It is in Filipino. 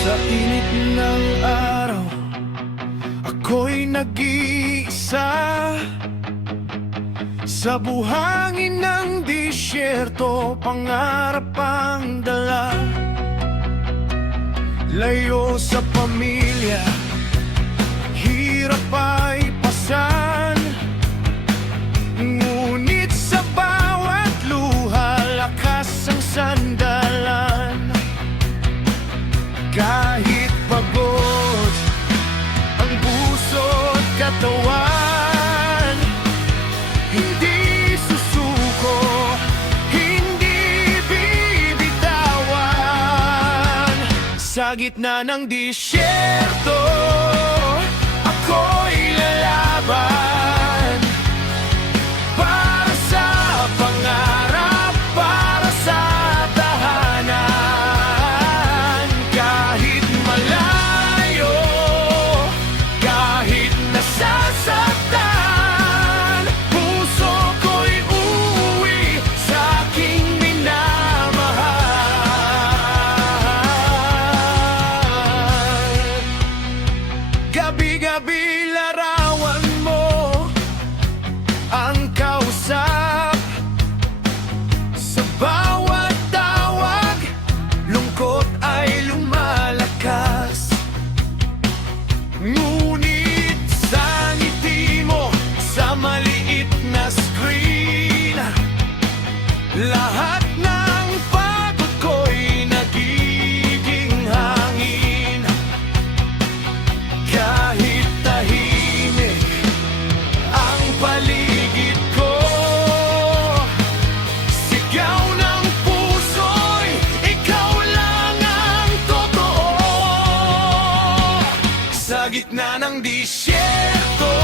Sa init ng araw, ako'y nag-iisa. Sa buhangin ng disyerto, pangarap ang dala. Layo sa pamilya, hirap ay pasan. Ngunit sa bawat luha, lakas ang sandalan. Kahit pagod ang puso't katawan, hindi susuko, hindi bibitawan. Sa gitna ng disyerto, ako'y lalaban. Para sa pangarap, para sa tahanan. Kahit malayo, kahit nasasaktan, puso ko'y uuwi sa aking minamahal. Gabi-gabi larawan mo ang kausap. Sa bawat tawag, lungkot ay lumalakas. Ngunit sa ngiti mo, sa maliit na screen, lahat ng pagod ko'y nagiging hangin. Kahit tahimik ang paligid ko, sigaw ng puso'y ikaw lang ang totoo. Sa gitna ng disyerto,